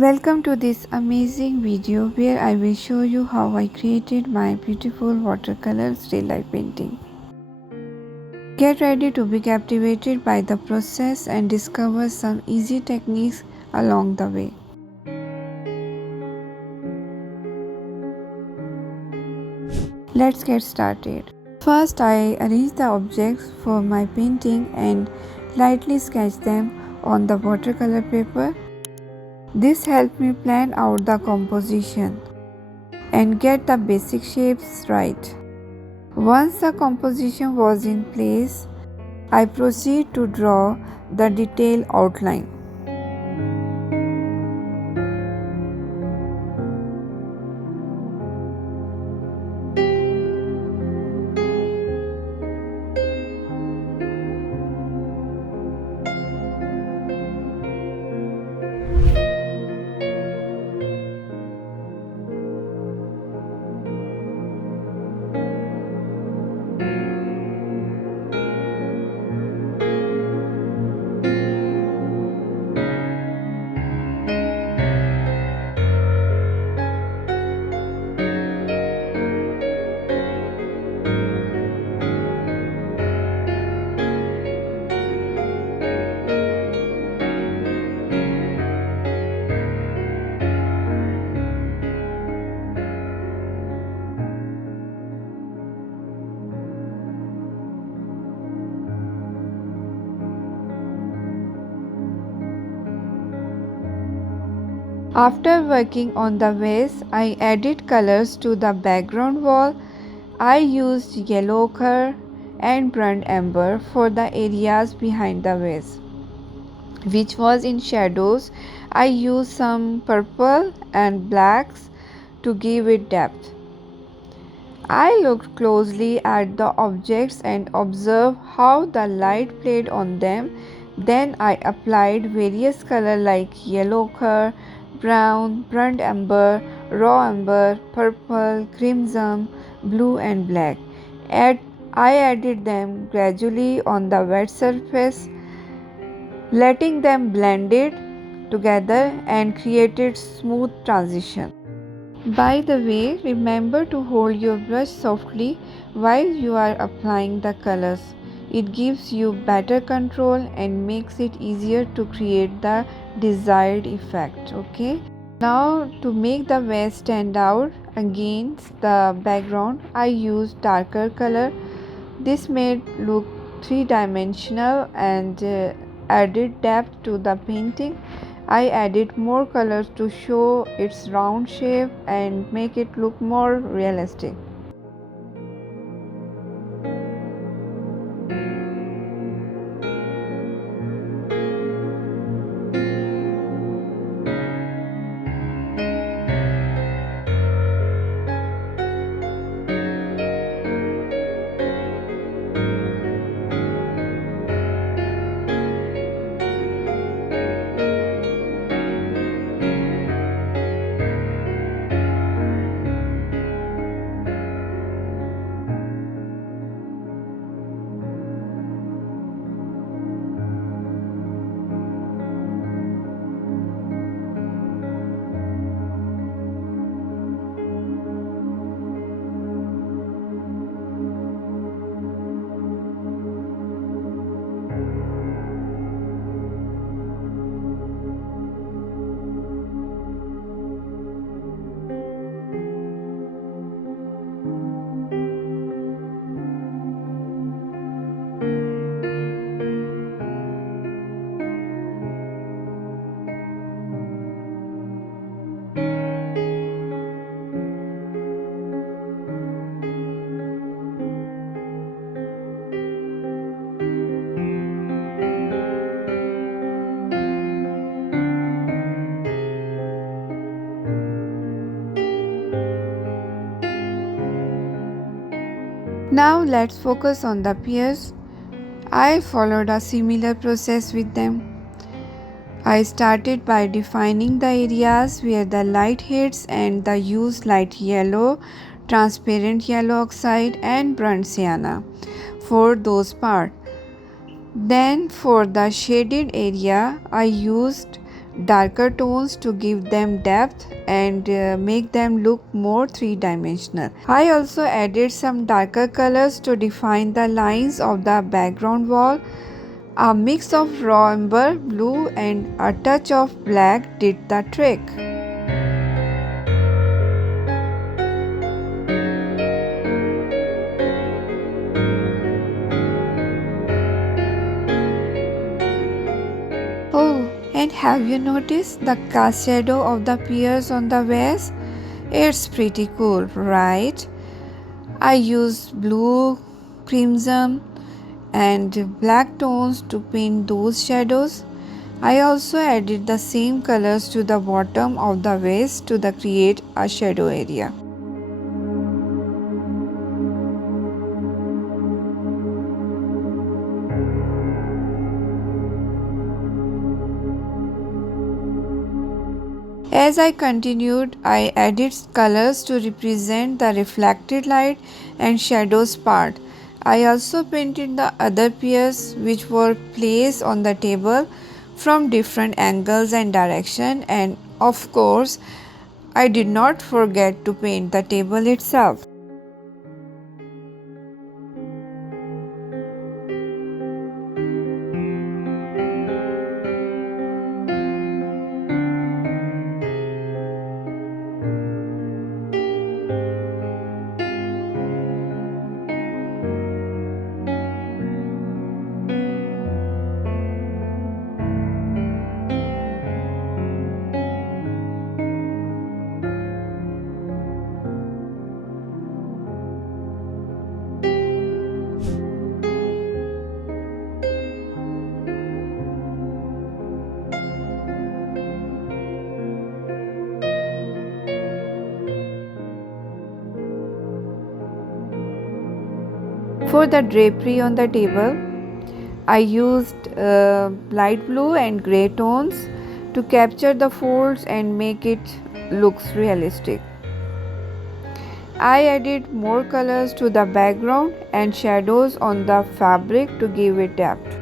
Welcome to this amazing video where I will show you how I created my beautiful watercolor still life painting. Get ready to be captivated by the process and discover some easy techniques along the way. Let's get started. First, I arrange the objects for my painting and lightly sketch them on the watercolor paper. This helped me plan out the composition and get the basic shapes right. Once the composition was in place, I proceed to draw the detailed outline. After working on the vase, I added colors to the background wall. I used yellow ochre and burnt umber for the areas behind the vase, which was in shadows. I used some purple and blacks to give it depth. I looked closely at the objects and observed how the light played on them. Then I applied various colors like yellow ochre, brown, burnt umber, raw umber, purple, crimson, blue and black. I added them gradually on the wet surface, letting them blend it together and created smooth transition. By the way, remember to hold your brush softly while you are applying the colors. It gives you better control and makes it easier to create the desired effect. Okay. Now to make the vase stand out against the background, I used darker color. This made look three-dimensional and added depth to the painting. I added more colors to show its round shape and make it look more realistic. Now let's focus on the pears. I followed a similar process with them. I started by defining the areas where the light hits and the use light yellow, transparent yellow oxide and burnt sienna for those parts. Then for the shaded area I used darker tones to give them depth and make them look more three-dimensional. I also added some darker colors to define the lines of the background wall. A mix of raw umber blue and a touch of black did the trick. Oh, and have you noticed the cast shadow of the pears on the vase? It's pretty cool, right? I used blue, crimson, and black tones to paint those shadows. I also added the same colors to the bottom of the vase to create a shadow area. As I continued, I added colors to represent the reflected light and shadows part. I also painted the other pears which were placed on the table from different angles and direction, and of course I did not forget to paint the table itself. For the drapery on the table, I used light blue and gray tones to capture the folds and make it looks realistic. I added more colors to the background and shadows on the fabric to give it depth.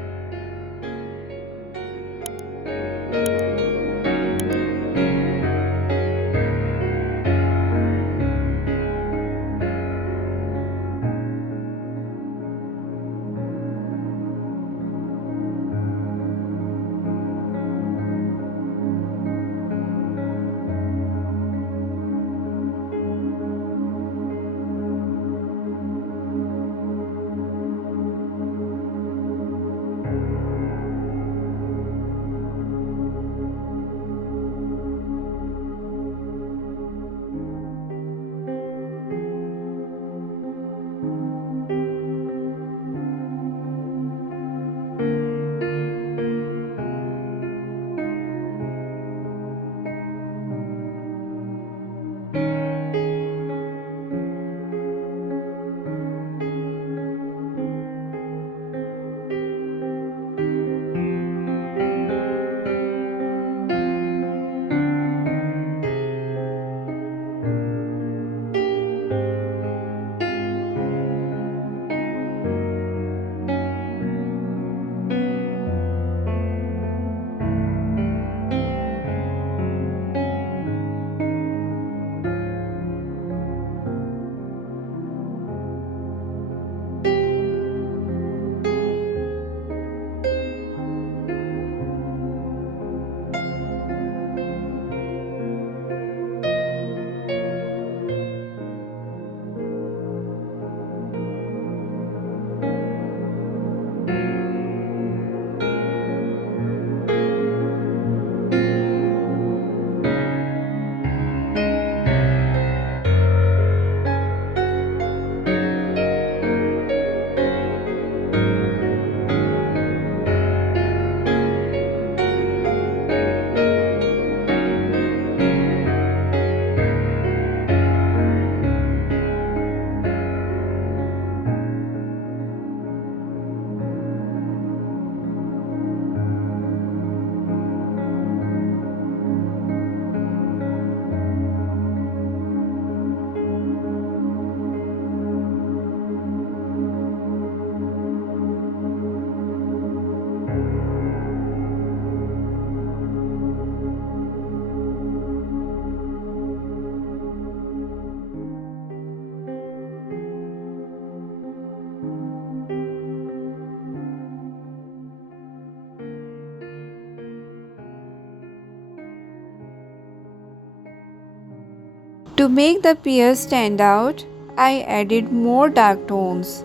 To make the pears stand out, I added more dark tones.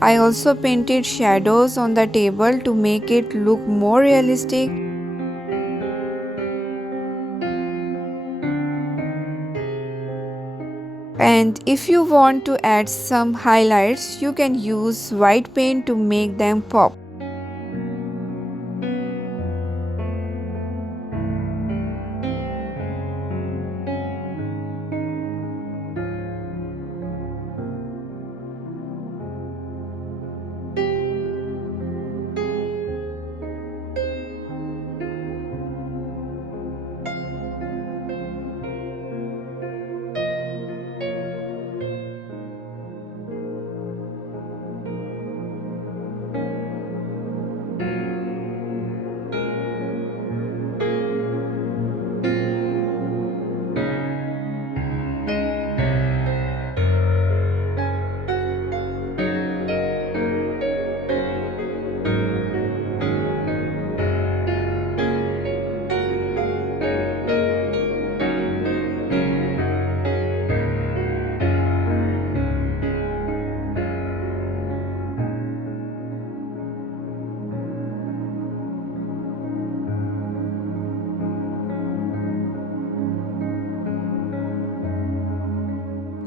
I also painted shadows on the table to make it look more realistic. And if you want to add some highlights, you can use white paint to make them pop.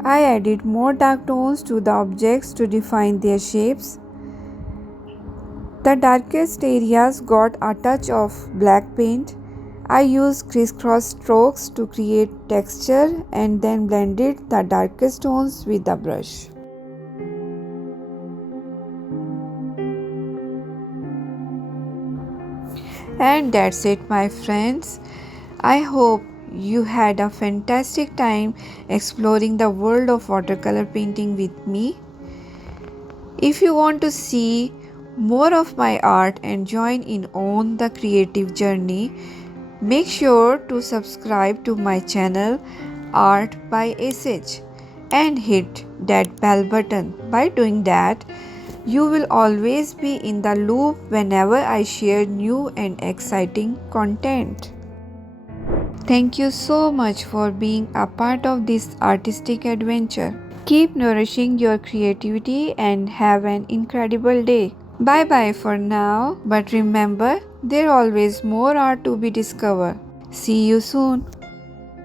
I added more dark tones to the objects to define their shapes. The darkest areas got a touch of black paint. I used crisscross strokes to create texture and then blended the darkest tones with the brush. And that's it, my friends. I hope you had a fantastic time exploring the world of watercolor painting with me. If you want to see more of my art and join in on the creative journey, make sure to subscribe to my channel Art by SH and hit that bell button. By doing that, you will always be in the loop whenever I share new and exciting content. Thank you so much for being a part of this artistic adventure. Keep nourishing your creativity and have an incredible day. Bye bye for now, but remember, there's always more art to be discovered. See you soon.